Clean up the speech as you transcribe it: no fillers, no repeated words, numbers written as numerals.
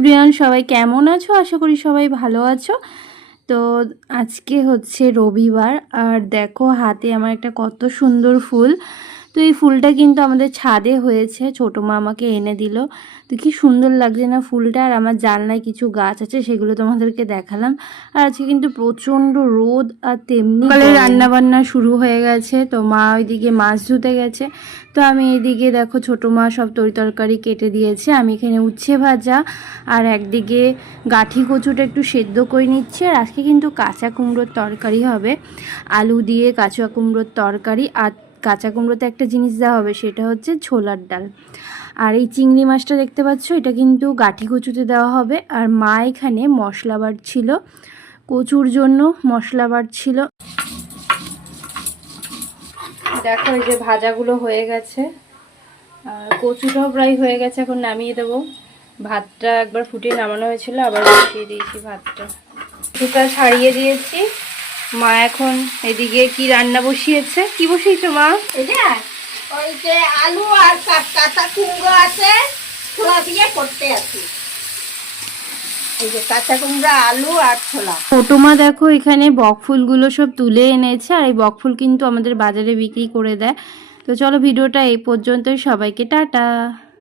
Everyone, সবাই কেমন আছো? আশা করি সবাই ভালো আছো। তো আজকে হচ্ছে রবিবার, আর দেখো হাতে আমার একটা কত সুন্দর ফুল। তো এই ফুলটা কিন্তু আমাদের ছাদে হয়েছে, ছোটো মা আমাকে এনে দিল। তো কি সুন্দর লাগছে না ফুলটা। আর আমার জানলায় কিছু গাছ আছে, সেগুলো তোমাদেরকে দেখালাম। আর আজকে কিন্তু প্রচণ্ড রোদ, আর তেমনি রান্না বান্না শুরু হয়ে গেছে। তো মা ওইদিকে মাছ ধুতে গেছে, তো আমি এইদিকে দেখো ছোটো মা সব তরকারি কেটে দিয়েছে। আমি এখানে উচ্ছে ভাজা আর একদিকে গাঠি কচুটা একটু সেদ্ধ করে নিচ্ছি। আর আজকে কিন্তু কাঁচা কুমড়োর তরকারি হবে, আলু দিয়ে কাঁচা কুমড়োর তরকারি। আর কাঁচা কুমড়োতে একটা জিনিস দেওয়া হবে, সেটা হচ্ছে ছোলার ডাল। আর এই চিংড়ি মাছটা দেখতে পাচ্ছ, এটা কিন্তু গাঠি কচুতে দেওয়া হবে। আর মা এখানে মশলা বাটছিল, কচুর জন্য মশলা বাটছিল। দেখো এই যে ভাজাগুলো হয়ে গেছে, আর কচুটাও প্রায় হয়ে গেছে, এখন নামিয়ে দেবো। ভাতটা একবার ফুটিয়ে নামানো হয়েছিল, আবার বসিয়ে দিয়েছি ভাতটা। দুটা ছাড়িয়ে দিয়েছি। মা এখন এদিকে কি রান্না বসিয়েছে? কি বসিয়েছো মা? এটা ওই যে আলু আর কাঁচা কুমড়ো আছে, ছোলা দিয়ে করতে আছি। এই যে কাঁচা কুমড়া, আলু আর ছোলা। ছোটো মা দেখো এখানে বকফুলগুলো সব তুলে এনেছে, আর এই বকফুল কিন্তু আমাদের বাজারে বিক্রি করে দেয়। তো চলো ভিডিওটা এই পর্যন্তই, সবাইকে টাটা।